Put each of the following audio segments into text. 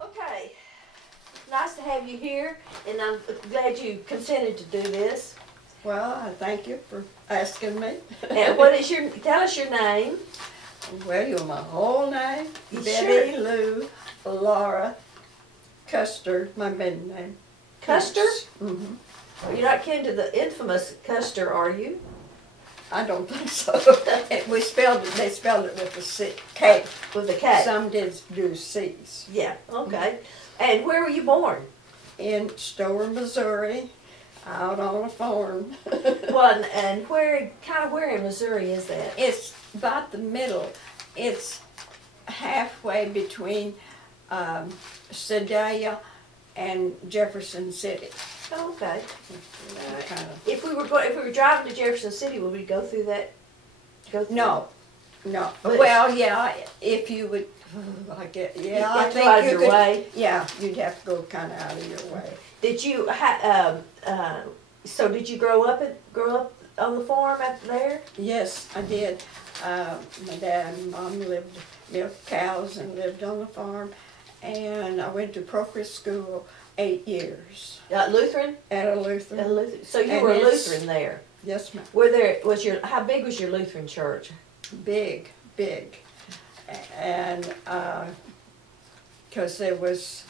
Okay, nice to have you here, and I'm glad you consented to do this. Well, I thank you for asking me. And tell us your name. Well, you're my whole name. You Betty Lou Laura Custer, my maiden name. Custer? Mm-hmm. You're not kin to the infamous Custer, are you? I don't think so. They spelled it with a C, K. With a K. Some did do C's. Yeah, okay. And where were you born? In Stower, Missouri, out on a farm. Well, and where in Missouri is that? It's about the middle. It's halfway between Sedalia and Jefferson City. Oh, okay. Kind of. If we were driving to Jefferson City, would we go through that? No. But Well, yeah, if you would, I get, yeah, I think go out of you your could. way. Yeah, you'd have to go kind of out of your way. Did you so did you grow up on the farm out there? Yes, I did. My dad and mom milked cows and lived on the farm, and I went to Procris School 8 years Lutheran? at a Lutheran. At Lutheran. So you And were a it's- Lutheran there. Yes, ma'am. How big was your Lutheran church? Big, and because it was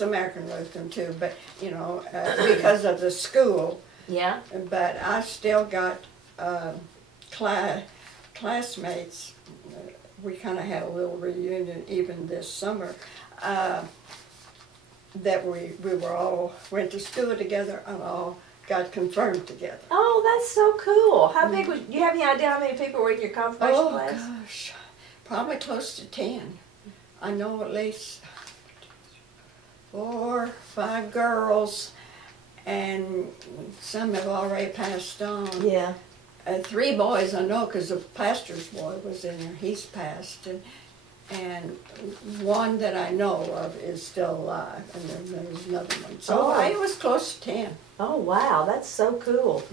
American Lutheran too, but you know because of the school. Yeah. But I still got classmates. We kind of had a little reunion even this summer. That we were all went to school together and all got confirmed together. Oh, that's so cool. How big was? Do you have any idea how many people were in your confirmation Oh class? gosh, probably close to 10. I know at least 4, 5 girls, and some have already passed on. Yeah. 3 boys I know because the pastor's boy was in there. He's passed, and one that I know of is still alive, and then there's another one. So it was close to 10. Oh wow, that's so cool.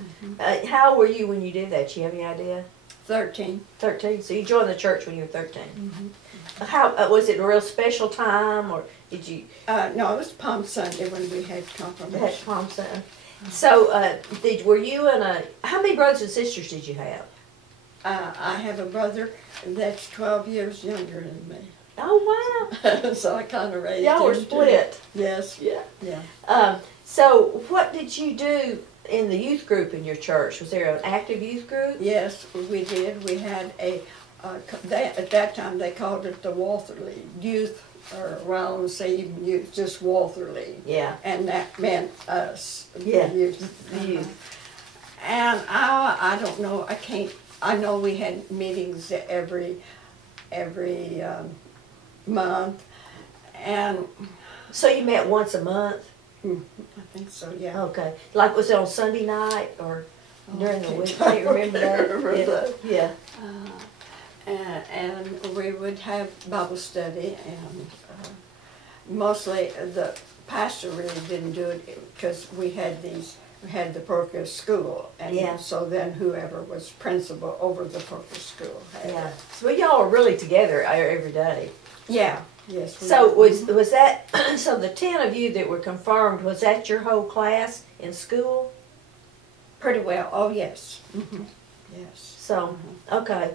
How old were you when you did that? You have any idea? 13. 13. So you joined the church when you were 13. How was it a real special time, or did you? No, it was Palm Sunday when we had confirmation. Had Palm Sunday. So were you and how many brothers and sisters did you have? I have a brother that's 12 years younger than me. Oh wow. So I kind of raised Y'all were him, too. split. Yes. Yeah. So what did you do in the youth group in your church? Was there an active youth group? Yes, we did. We had at that time they called it the Walther League. Youth, or well, I don't say even youth, just Walther League. Yeah. And that meant us, Yeah. the youth. And I don't know, I know we had meetings every month, and So you met once a month? I think so, yeah. Okay. Like was it on Sunday night or during the week? I Can't remember that. remember that. Yeah. And we would have Bible study, and mostly the pastor really didn't do it because we had the Procris school, and Yeah. so then whoever was principal over the Procris school had Yeah. it. So y'all were really together every day. Yeah. Yes. So was that so the 10 of you that were confirmed, was that your whole class in school? pretty well. Oh yes. Yes. So okay.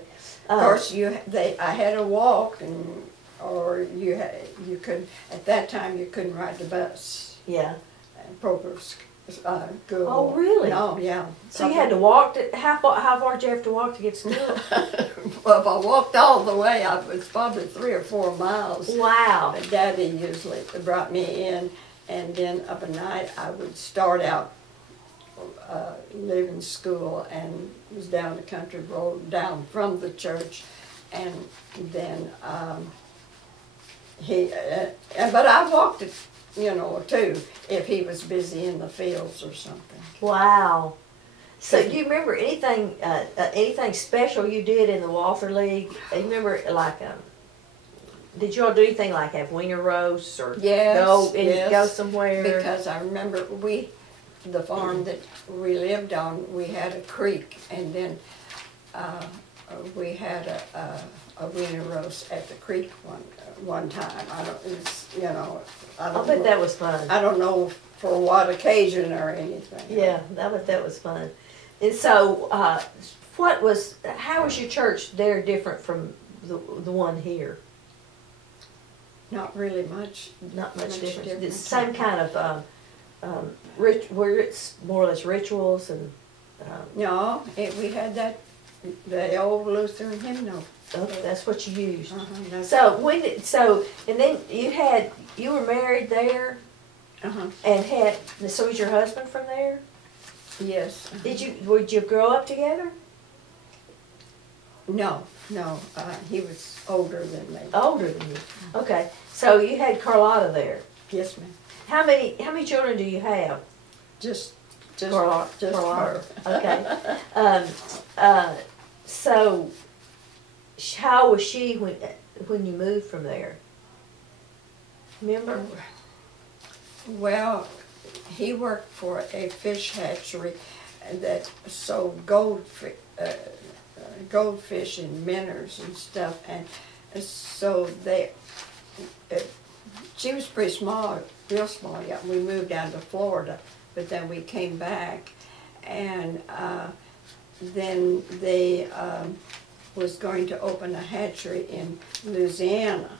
Of course, I had to walk, or you could at that time you couldn't ride the bus. Yeah. Procris school. Oh really? No, yeah. So you had to walk how far did you have to walk to get to school? Well, if I walked all the way, it was probably 3 or 4 miles. Wow. But Daddy usually brought me in, and then of a night I would start out leaving school and was down the country road down from the church, and then but I walked it, too, if he was busy in the fields or something. Wow. So do you remember anything special you did in the Walther League? You remember did you all do anything like have winter roasts or go somewhere? Because I remember the farm that we lived on, we had a creek, and then we had a wiener roast at the creek one time. I don't, it's, you know, I I don't bet know. that was fun. I don't know for what occasion or anything. Yeah, that was fun. And so, how was your church there different from the one here? Not really much. Not much difference. different. The same kind of where it's more or less rituals and. No, we had the old Lutheran hymnal. Oh, that's what you used. That's, So and then you were married there and so was your husband from there? yes. Would you grow up together? No, he was older than me. Older than you. Okay. So you had Carlotta there. Yes, ma'am. How many children do you have? Just Carlotta. her. Okay. So how was she when you moved from there? Remember? Well, he worked for a fish hatchery that sold goldfish and minnows and stuff, and so she was pretty small, real small. Yeah, we moved down to Florida, but then we came back, and then they was going to open a hatchery in Louisiana,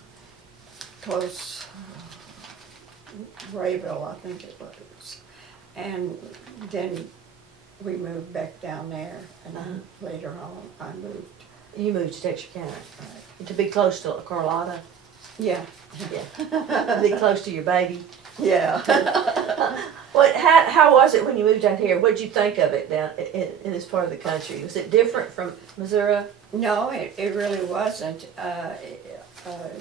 close Rayville, I think it was. And then we moved back down there, and then later on I moved. You moved to Texarkana to be close to Carlotta. Yeah. Yeah. Be close to your baby. Yeah. How was it when you moved down here? What did you think of it down in this part of the country? Was it different from Missouri? No, it really wasn't,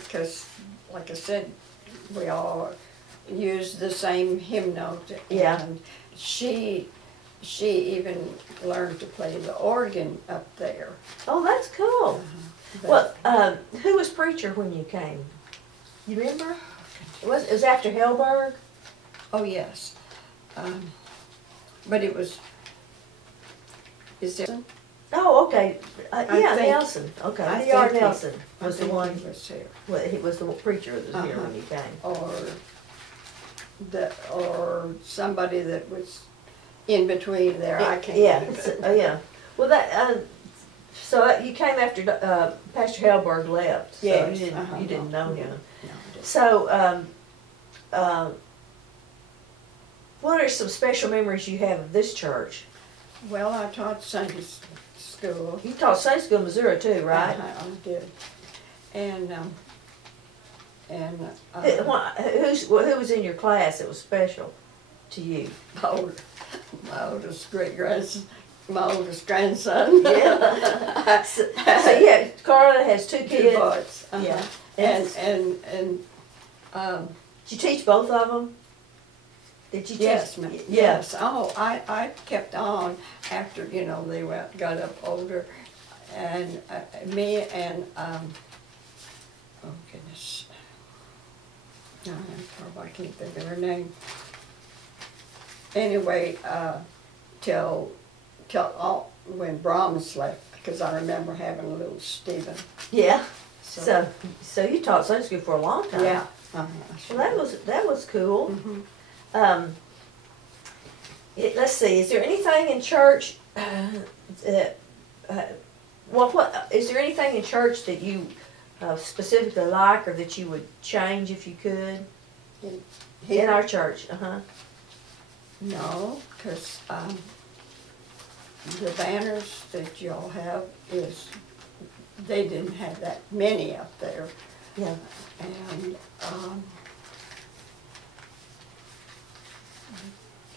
because, like I said, we all used the same hymn note. Yeah. And she even learned to play the organ up there. Oh, that's cool. But- Well, who was preacher when you came? You remember? It was after Hellberg? Oh, yes. But it was, is it? Oh, okay. Yeah, think- Nelson. Okay, I D.R. think he- Nelson was I the think one. he was here. Well, he was the preacher that was here Uh-huh. when you came. Or somebody that was in between there, I can't. Yeah, think of so- it. yeah. Well, so you came after Pastor Hellberg left. So Yes, you didn't know him. No, I didn't. So, what are some special memories you have of this church? Well, I taught Sunday school. You taught Sunday school in Missouri too, right? I did. And, Who was in your class that was special to you? my oldest grandson. Yeah. So yeah, Carla has two Two kids. boys. Yeah. And, Did you teach both of them? Did you teach? yes, ma'am. Yeah. Yes. Oh, I kept on after, they got up older. And me and, oh goodness. No, I can't think of her name. Anyway, till when Brahms left, because I remember having a little Stephen. Yeah. So you taught Sunday school for a long time. Yeah. Well, that was cool. Mhm. Let's see. Is there anything in church that? What is there anything in church that you specifically like, or that you would change if you could? In our church, No, because the banners that y'all have they didn't have that many up there. Yeah. And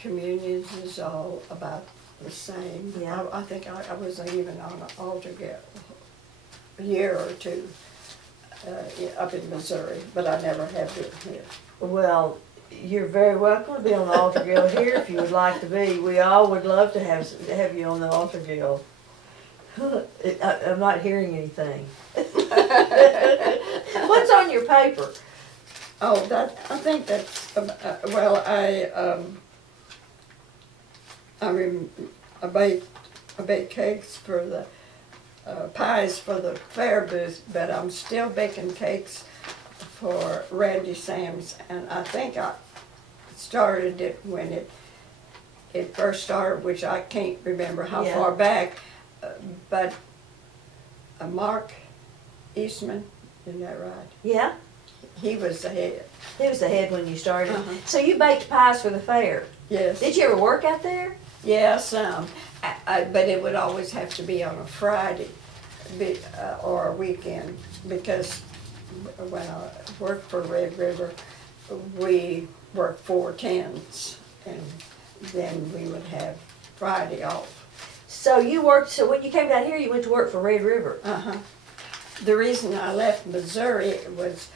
communions is all about the same. Yeah. I think I was even on an altar a year or two up in Missouri, but I never have been here. Well, you're very welcome to be on the altar guild here if you would like to be. We all would love to have you on the altar guild. I'm not hearing anything. What's on your paper? Oh, I think that's, I baked cakes for pies for the fair booth, but I'm still baking cakes for Randy Sam's, and I think I started it when it first started, which I can't remember how Yeah. far back, but Mark Eastman, isn't that right? Yeah, He was the head. he was the head when you started. Uh-huh. So you baked pies for the fair. Yes. Did you ever work out there? Yeah, some. But it would always have to be on a Friday or a weekend, because when I worked for Red River, we worked 4 10s, and then we would have Friday off. So you worked, so when you came down here, you went to work for Red River. Uh-huh. The reason I left Missouri was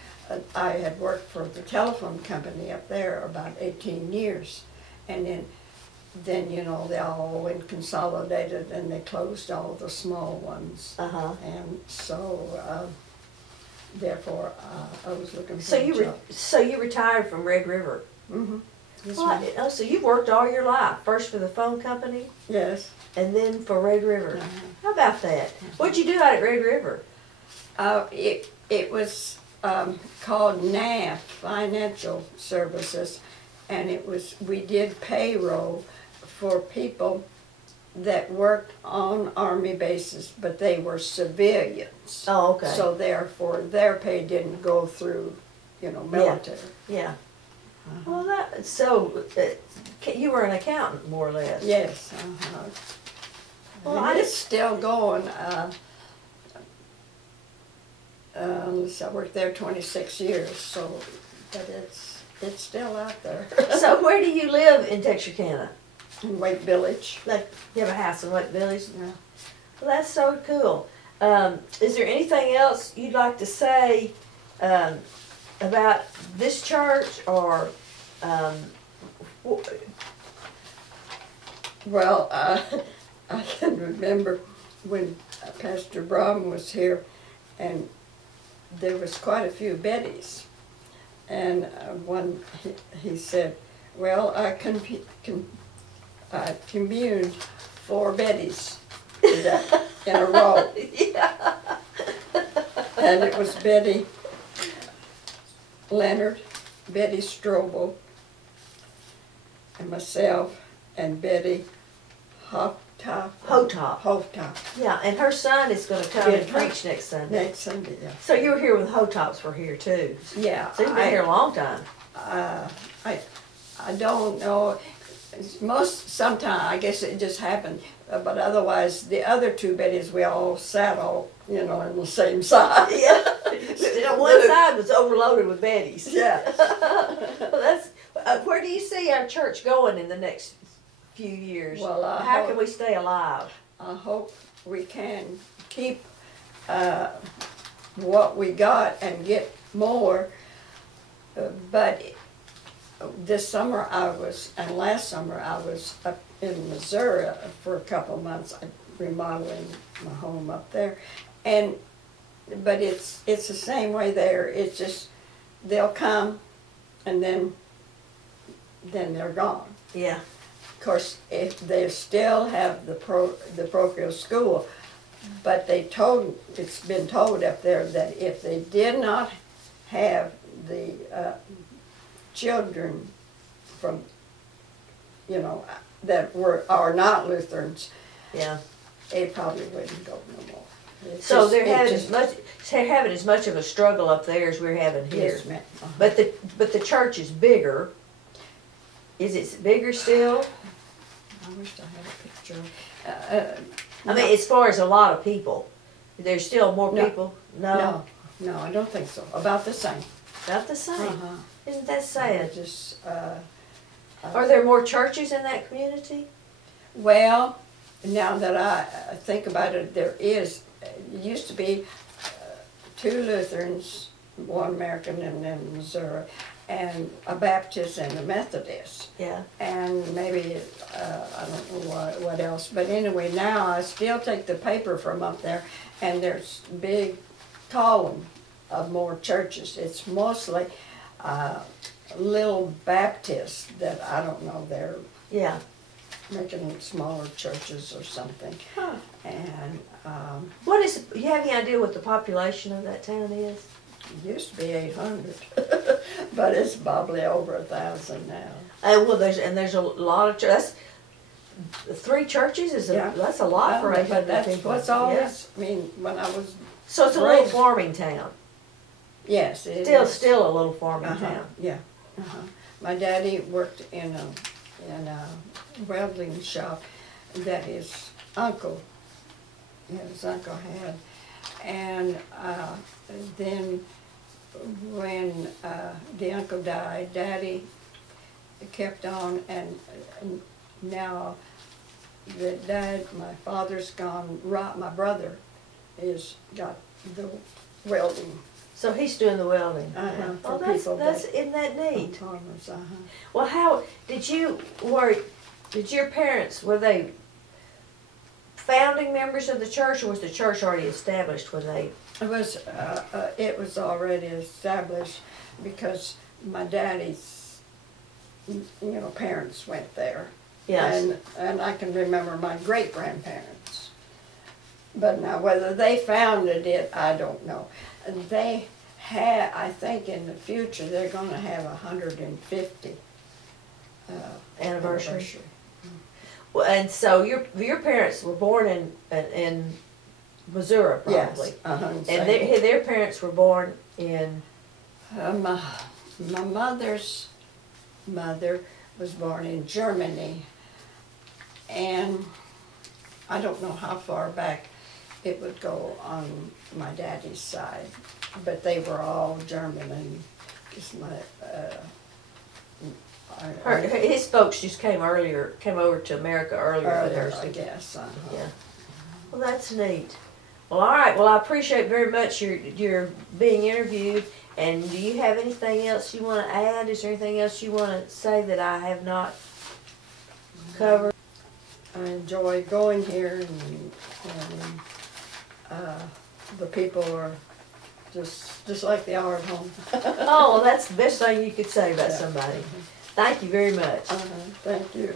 I had worked for the telephone company up there about 18 years. And then you know, they all went consolidated and they closed all the small ones. Uh-huh. And so, therefore, I was looking for So a job. so you retired from Red River. Mm-hmm. Yes, Well, ma'am. oh, so you've worked all your life, first for the phone company Yes. and then for Red River. Uh-huh. How about that? What'd you do out at Red River? It was called NAF, Financial Services, and we did payroll for people that worked on Army bases, but they were civilians. Oh, okay. So therefore, their pay didn't go through, military. Yeah. Well, you were an accountant, more or less. Yes. Uh-huh. Well, And I it's just, still going. I worked there 26 years, but it's still out there. so where do you live in Texarkana? In Wake Village. Like, you have a house in Lake Village? Yeah. Well, that's so cool. Is there anything else you'd like to say about this church, or Well, I can remember when Pastor Brahm was here, and there was quite a few Bettys. And he said, well, I communed 4 Bettys in a row. Yeah. And it was Betty Leonard, Betty Strobel, and myself, and Betty Hotop. Yeah, and her son is going to come and Yeah. preach next Sunday. Next Sunday, yeah. So you were here when the Hotops were here too. Yeah. So you've been here a long time. I don't know. Sometimes I guess it just happened, but otherwise the other 2 Bettys, we all sat in the same side. Yeah. One side was overloaded with Bettys. Yeah. Well, that's. Where do you see our church going in the next few years? Well, how can we stay alive? I hope we can keep what we got and get more. But this summer and last summer I was up in Missouri for a couple of months, remodeling my home up there, but it's the same way there. It's just they'll come, and then they're gone. Yeah. Of course, if they still have the parochial school, but it's been told up there that if they did not have the children from, that are not Lutherans, Yeah. they probably wouldn't go no more. So they're having as much of a struggle up there as we're having here. Yes, ma'am. Uh-huh. But the church is bigger. Is it bigger still? I wish I had a picture. I mean, as far as a lot of people, there's still more No. people. No, No, I don't think so. About the same. not the same. Uh-huh. Isn't that sad? Just, Are there more churches in that community? well, now that I think about it, there is. It used to be 2 Lutherans, 1 American, and then Missouri, and a Baptist and a Methodist. Yeah. And maybe, I don't know what else. But anyway, now I still take the paper from up there, and there's big column of more churches. It's mostly little Baptists that I don't know, they're Yeah. making smaller churches or something. Huh. And You have any idea what the population of that town is? It used to be 800, but it's probably over 1,000 now. Well, there's a lot of that's 3 churches that's a lot for 800 that's people. what's always. I mean, when I was. So it's a little farming town. Yes, it Still, is. still a little farming town. Yeah. My daddy worked in a welding shop that his uncle had, and then when the uncle died, Daddy kept on, and now that Dad, my father's gone, my brother is got the welding. So he's doing the welding. For Oh, isn't that neat? Well, how did your parents, were they founding members of the church, or was the church already established when they? It was already established because my daddy's, parents went there. Yes. And I can remember my great-grandparents. But now whether they founded it, I don't know. And they had, I think in the future, they're gonna have 150 Anniversary. Well, and so your parents were born in Missouri, probably. Yes. And their parents were born in. My mother's mother was born in Germany, and I don't know how far back it would go on my daddy's side, but they were all German, and his folks just came over to America earlier. I guess. Yeah. Well, that's neat. Well, all right. Well, I appreciate very much your being interviewed. And do you have anything else you want to add? Is there anything else you want to say that I have not covered? I enjoy going here, and the people are just like they are at home. Oh, well, that's the best thing you could say about somebody. Thank you very much. Thank you.